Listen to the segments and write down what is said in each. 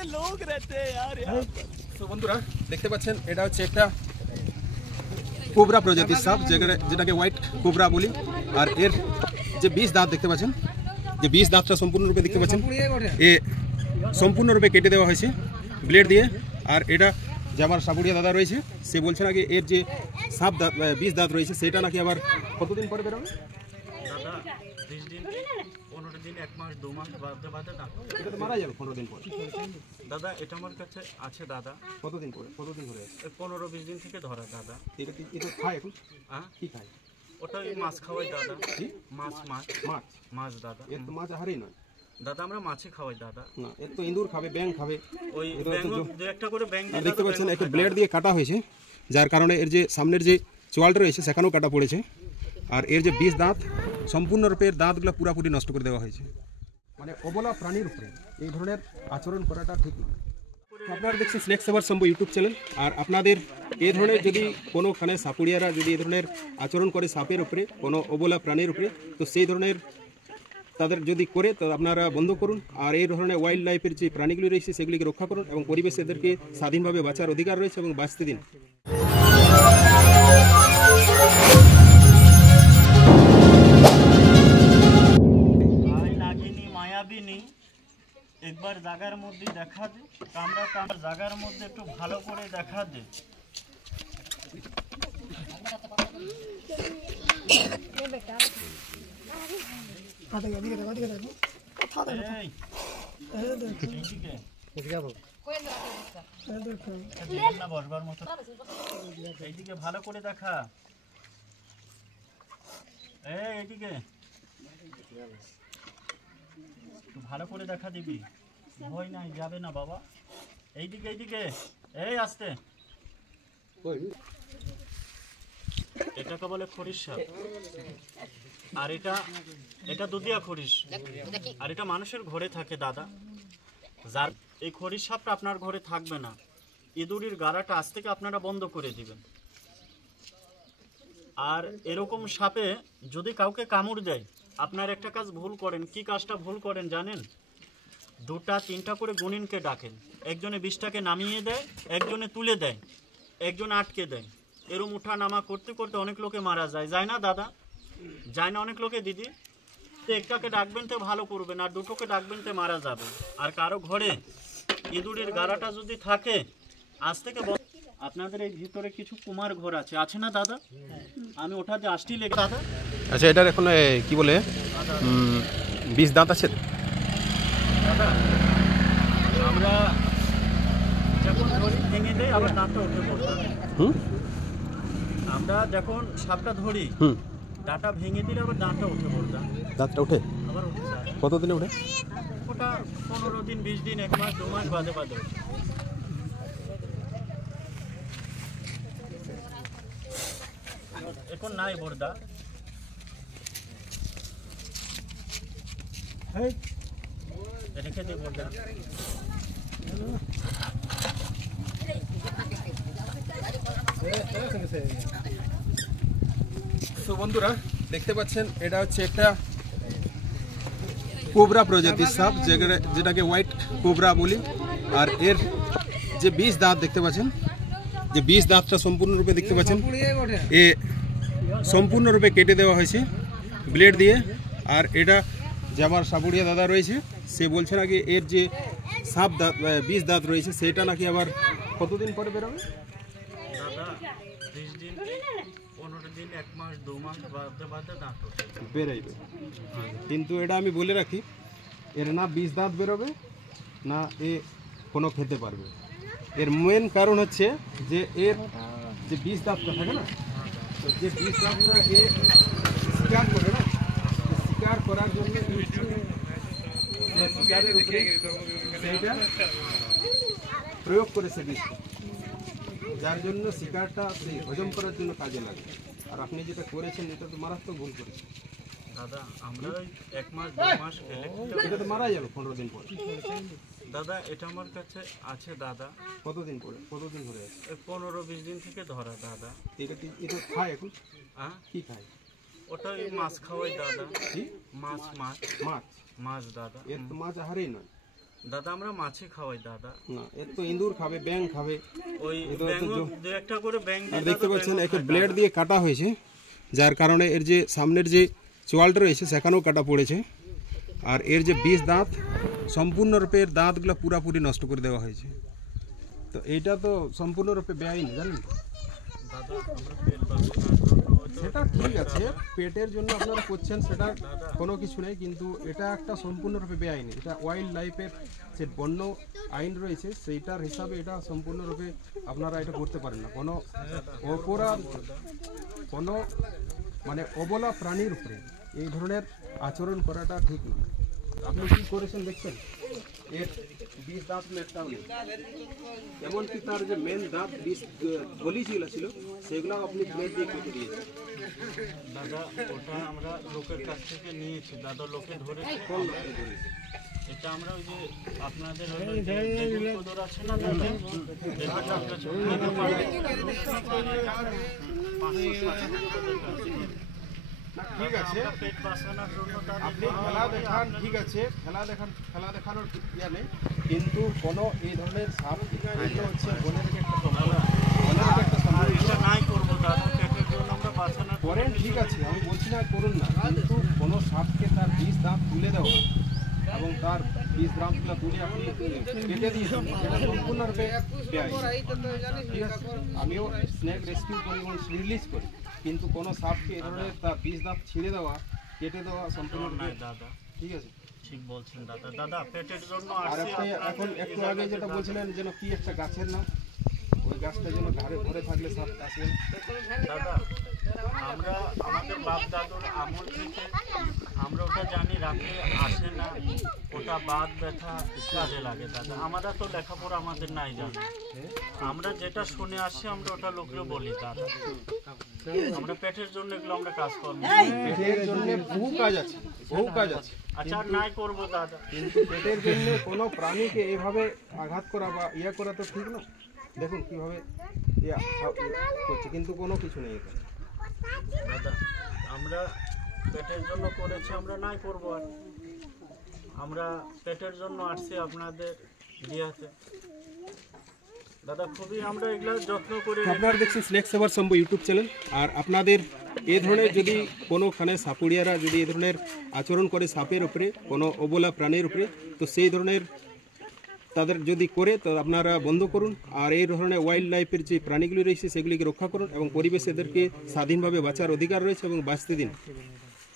कैसे लोग रहते हैं यार यहाँ पर। তো বন্ধুরা দেখতে পাচ্ছেন এটা হচ্ছে একটা কোবরা প্রজাতির সাপ যেটাকে হোয়াইট কোবরা বলি। আর এর যে 20 দাঁত দেখতে পাচ্ছেন, যে 20 দাঁতটা সম্পূর্ণরূপে দেখতে পাচ্ছেন এ সম্পূর্ণরূপে কেটে দেওয়া হয়েছে ব্লেড দিয়ে। আর এটা যে আমার সাপুড়িয়া দাদা রয়েছে সে বলছে নাকি এর যে সাপ দাঁত 20 দাঁত রয়েছে সেটা নাকি আবার কতদিন পরে বেরোবে? দাদা 20 দিন 15 দিন 1 মাস 2 মাস বাদে বাদে দাঁত এটা তো মারা যাবে 15 দিন পরে। দাদা এটা আমার কাছে আছে দাদা। কতদিন পরে, কতদিন ধরে? 15-20 দিন থেকে ধরা দাদা। এটা কি এটা খায় এখন? হ্যাঁ কি খায়? ওটা ওই মাছ খাওয়াই দাদা। কি মাছ মাছ মাছ? মাছ দাদা। এর তো মাছ আহারই নয় দাদা, আমরা মাছই খাওয়াই দাদা। না, এর তো ইঁদুর খাবে, ব্যাঙ খাবে। ওই দু একটা করে ব্যাঙ দিয়ে দেখতে পাচ্ছেন একটা ব্লেড দিয়ে কাটা হয়েছে, যার কারণে এর যে সামনের যে চোয়ালটা রয়েছে সেখানেও কাটা পড়েছে। আর এর যে 20 দাঁত সম্পূর্ণরূপে এর দাঁতগুলো পুরোপুরি নষ্ট করে দেওয়া হয়েছে। মানে অবলা প্রাণীর উপরে এই ধরনের আচরণ করাটা ঠিক না। আপনারা দেখছেন স্নেক সেভার শম্ভু ইউটিউব চ্যানেল। আর আপনাদের এই ধরনের যদি কোনোখানে সাপুড়িয়ারা যদি এই ধরনের আচরণ করে সাপের উপরে, কোনো অবলা প্রাণীর উপরে, তো সেই ধরনের তাদের যদি করে তো আপনারা বন্ধ করুন। আর এই ধরনের ওয়াইল্ড লাইফের যে প্রাণীগুলি রয়েছে সেগুলিকে রক্ষা করুন এবং পরিবেশে এদেরকে স্বাধীনভাবে বাঁচার অধিকার রয়েছে এবং বাঁচতে দিন। মায়াবিনী একবার জায়গার মধ্যে দেখা দে, কামড়া জায়গার মধ্যে একটু ভালো করে দেখা দে। বসবার মতো এইদিকে ভালো করে দেখা। এইদিকে ভালো করে দেখা দিবি, ভয় নাই, যাবে না বাবা। এইদিকে এইদিকে, এই আসতে। এটাকে বলে খরিশ সাপ। আর এটা দুধিয়া খরিশ। আর এটা মানুষের ঘরে থাকে দাদা। যার এই খরিশ সাপটা আপনার ঘরে থাকবে না, ইঁদুরের গাড়াটা আজ থেকে আপনারা বন্ধ করে দিবেন। আর এরকম সাপে যদি কাউকে কামড় দেয়, আপনার একটা কাজ ভুল করেন। কি কাজটা ভুল করেন জানেন? 2-3টা করে গুণিনকে ডাকেন। একজনে 20টাকে নামিয়ে দেয়, একজনে তুলে দেয়, একজন আটকে দেয়। এরম উঠা নামা করতে করতে অনেক লোকে মারা যায়। যায় না দাদা? যায় না অনেক লোকে দিদি? তো একটাকে ডাকবেন তো ভালো করবেন, আর 2টোকে ডাকবেন তো মারা যাবে। আর কারো ঘরে ইঁদুরের গাড়াটা যদি থাকে, আজ থেকে আপনাদের এই ভিতরে কিছু কুমার ঘর আছে না দাদা? আমি ওটাতে আসটি লেগে দাদা। আচ্ছা, এটার এখন কি বলে 20 দাঁত আছে দাদা? আমরা যখন ধরি ভেঙে দেয় আবার দাঁতটা উঠে পড়তাম। আমরা যখন সাপটা ধরি ডাটা ভেঙে দিলে আবার দাঁতটা উঠে পড়তাম। দাঁতটা উঠে আবার উঠে যায়। কতদিনে উঠে? ওটা 15 দিন 20 দিন 1 মাস 2 মাস বাদে বাদে ওঠে। এখন নাই বর্দা। রেখে দে বর্দা। তো বন্ধুরা দেখতে পাচ্ছেন এটা হচ্ছে একটা কোবরা প্রজাতির সাপ যেটাকে হোয়াইট কোবরা বলি। আর এর যে 20 দাঁত দেখতে পাচ্ছেন, যে 20 দাঁতটা সম্পূর্ণরূপে দেখতে পাচ্ছেন এ সম্পূর্ণরূপে কেটে দেওয়া হয়েছে ব্লেড দিয়ে। আর এটা যে আমার সাপুড়িয়া দাদা রয়েছে সে বলছে নাকি এর যে সাপ দাঁত 20 দাঁত রয়েছে সেটা নাকি আবার কতদিন পরে বেরোবে? দাদা 20 দিন 15 দিন 1 মাস 2 মাস বাদে বাদে দাঁত বেরোবে। কিন্তু এটা আমি বলে রাখি, এর না 20 দাঁত বেরোবে না এ কোনো খেতে পারবে। এর মেন কারণ হচ্ছে যে এর যে 20 দাঁতটা থাকে না, তো যে 20 দাঁতটা এ শিকার করে না, শিকার করার জন্য শিকারের উপরে সেইটা প্রয়োগ করেছে বিষটা, যার জন্য শিকারটা সেই হজম করার জন্য কাজে লাগে। আর আপনি যেটা করেছেন এটা তো মারাত্মক ভুল করেছেন দাদা। আমরা 1 মাস 2 মাস খেলে এটা তো মারা যাবে 15 দিন পরে। দাদা এটা আমার কাছে আছে দাদা। কতদিন পরে, কতদিন ধরে আছে? 15-20 দিন থেকে ধরা দাদা। এটা খায় এখন? হ্যাঁ কি খায়? ওটা ওই মাছ খাওয়াই দাদা। কি মাছ মাছ মাছ? মাছ দাদা। এর তো মাছ আহারই নয় দাদা আমরা মাছই খাওয়াই দাদা। না, এর তো ইঁদুর খাবে, ব্যাং খাবে। ওই এটা তো ব্যাঙও দু একটা করে ব্যাঙ আর দিয়ে দেখতে দাদা পাচ্ছেন ব্যাঙও একে খায় ব্লেড দাদা। দিয়ে কাটা হয়েছে, যার কারণে এর যে সামনের যে চোয়ালটা রয়েছে সেখানেও কাটা পড়েছে। আর এর যে 20 দাঁত সম্পূর্ণরূপে এর দাঁতগুলো পুরাপুরি নষ্ট করে দেওয়া হয়েছে। তো এইটা তো সম্পূর্ণরূপে বেআইনি, জানেন? দাদা আমরা পেট বাঁচানোর জন্য সেটা ঠিক আছে, পেটের জন্য আপনারা করছেন, সেটা কোনো কিছু নেই, কিন্তু এটা একটা সম্পূর্ণরূপে বেআইনি। এটা ওয়াইল্ড লাইফের যে বন্য আইন রয়েছে সেইটার হিসাবে এটা সম্পূর্ণরূপে আপনারা এটা করতে পারেন না। কোনো অপরাধ, কোনো মানে অবলা প্রাণীর উপরে এই ধরনের আচরণ করাটা ঠিক না। আপনি কি করেছেন দেখছেন, এর 20 দাঁত একটা নেই, এমনকি তার যে মেন দাঁত 20 গলি যেগুলো ছিল সেগুলো আপনি প্লেট দিয়ে কেটে দিয়েছেন। দাদা ওটা আমরা লোকের কাছ থেকে নিয়েছি দাদা, লোকে ধরেছে। কোন লোকে ধরেছে? এটা আমরা ওই যে আপনাদের ওই যে দেবুলকোদর আছে না দাদা, দেখাটা আপনার ছবি দিতে পারবেন। 500-700 টাকা। ঠিক আছে, আমরা পেট বাঁচানোর জন্য দাদা আপনি খেলা দেখান, ঠিক আছে, খেলা দেখানোর ইয়া নেই, কিন্তু কোনো এই ধরনের সাপ এগুলো হচ্ছে বনের একটা সম্পদ, বনের একটা আর সম্পদ। এটা নাই করবো দাদা, পেটের জন্য আমরা বাঁচানোর করেন, ঠিক আছে, আমি বলছি না করুন না, কিন্তু কোনো সাপকে তার 20 দাঁত তুলে দেওয়া এবং তার 20 দাঁতগুলো তুলে আপনি কেটে দিয়েছেন, এটা সম্পূর্ণরূপে বেআইনি। ঠিক আছে, আমিও স্নেক রেস্কিউ করি এবং রিলিজ করি, কিন্তু কোনো সাপকে এ ধরনের তার 20 দাঁত ছিঁড়ে দেওয়া, কেটে দেওয়া সম্পূর্ণরূপে নাই দাদা। ঠিক আছে। ঠিক বলছেন দাদা। দাদা পেটের জন্য আর আসছি আপনি এখন একটু আগে যেটা বলছিলেন যেন কি একটা গাছের নাম, ওই গাছটা যেন ঘরে ভরে থাকলে সাপ আসবে না। দাদা আমরা আমাদের বাপ দাদুর আমল থেকে আমরা ওটা জানি, রাতে আসে না, ওটা বাত ব্যথা কাজে লাগে দাদা। আমরা তো লেখাপড়া আমাদের নাই জানি, আমরা যেটা শুনে আসছি আমরা ওটা লোককে বলি দাদা। আমরা পেটের জন্য এগুলো আমরা কাজ করবো। পেটের জন্য বহু কাজ আছে, বহু কাজ আছে, আচ্ছা আর নাই করবো দাদা। কিন্তু পেটের জন্য কোনো প্রাণীকে এভাবে আঘাত করা বা ইয়া করা তো ঠিক না। দেখুন কিভাবে ইয়া করছে, কিন্তু কোনো কিছু নেই এখানে। দাদা আমরা পেটের জন্য করেছি, আমরা নাই করবো আর। আমরা পেটের জন্য আসছি আপনাদের দিয়াতে দাদা, খুবই আমরা এগুলো যত্ন করে। আপনারা দেখছেন স্নেক সেভার শম্ভু ইউটিউব চ্যানেল। আর আপনাদের এ ধরনের যদি কোনোখানে সাপুড়িয়ারা যদি এ ধরনের আচরণ করে সাপের উপরে, কোনো অবলা প্রাণীর উপরে, তো সেই ধরনের তাদের যদি করে তো আপনারা বন্ধ করুন। আর এই ধরনের ওয়াইল্ড লাইফের যে প্রাণীগুলি রয়েছে সেগুলিকে রক্ষা করুন এবং পরিবেশ এদেরকে স্বাধীনভাবে বাঁচার অধিকার রয়েছে এবং বাঁচতে দিন।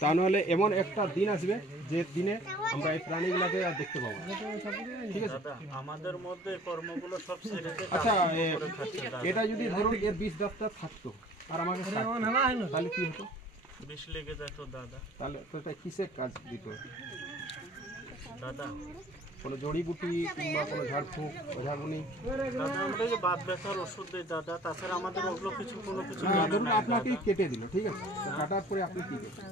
তা নাহলে এমন একটা দিন আসবে যে দিনে আমরা এই প্রাণীগুলোকে আর দেখতে পাবো না। ঠিক আছে দাদা আমাদের মধ্যে কর্মগুলো সব ছেড়ে দিয়ে আচ্ছা, কাজ করে খাচ্ছে দাদা। এটা যদি ধরুন এর 20 দাঁতটা থাকতো আর আমাকে তাহলে কি হতো? বিষ লেগে যেত দাদা। তাহলে তো এটা কিসের কাজ দিত? দাদা কোনো জড়িবুটি কিংবা কোনো ঝাড়ফুঁক, ওঝাগুনি? দাদা আমরা এই যে বাত ব্যথার ওষুধ দিই দাদা, তাছাড়া আমাদের ওগুলো কিছু কোনো কিছু না, জানা ধরুন নাই আপনাকেই দাদা। কেটে দিল, ঠিক আছে, তো কাটার পরে আপনি কি করছেন?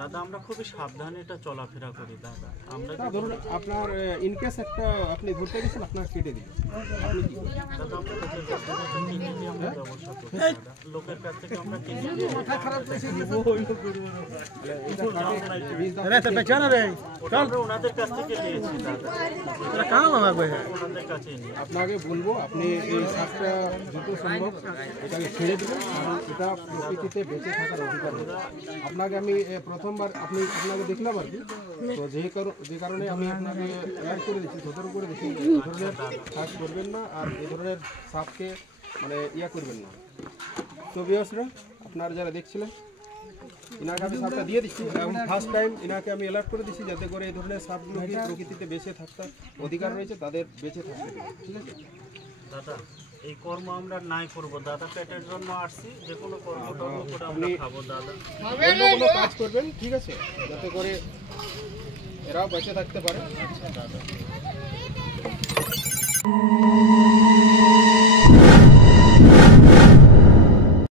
দাদা আমরা খুবই সাবধানে এটা চলাফেরা করি দাদা। আমরা না, ধরুন আপনার ইনকেস একটা আপনি ধরতে গেছেন, আপনার কেটে দিল, আপনি কি করবেন? দাদা আমরা লোকের কাছ থেকে কিনে দিয়ে আমরা ব্যবসা করি দাদা। লোকের কাছ থেকে আমরা কিনে দিয়ে এটা কাটে 20 দাঁত ওটা আমরা ওনাদের কাছ থেকে নিয়েছি দাদা, ওনাদের কাছে নিয়ে। আপনাকে বলবো আপনি এই সাপটা যত সম্ভব এটাকে ছেড়ে দেবেন, কারণ এটা প্রকৃতিতে বেঁচে থাকার অধিকার রয়েছে। আপনাকে আমি প্রথমবার আপনাকে দেখলাম আর কি, তো যে কারণে আমি আপনাকে অ্যালার্ট করে দিচ্ছি, সতর্ক করে দিচ্ছি এই ধরনের কাজ করবেন না আর এই ধরনের সাপকে মানে ইয়া করবেন না। তো ভিউয়ার্সরা আপনারা যারা দেখছিলেন, ইনাকে আমি সাপটা দিয়ে দিচ্ছি এবং ফার্স্ট টাইম ইনাকে আমি অ্যালার্ট করে দিচ্ছি যাতে করে এই ধরনের সাপগুলো কি প্রকৃতিতে বেঁচে থাকার অধিকার রয়েছে, তাদের বেঁচে থাকতে দেবে, ঠিক আছে? দাদা এই কর্ম আমরা নাই করব দাদা, পেটের জন্য আসছি, যে কোনো কর্ম টর্ম করে আমরা খাবো দাদা। অন্য কোনো কাজ করবেন, ঠিক আছে, যাতে করে এরাও বেঁচে থাকতে পারে। আচ্ছা দাদা।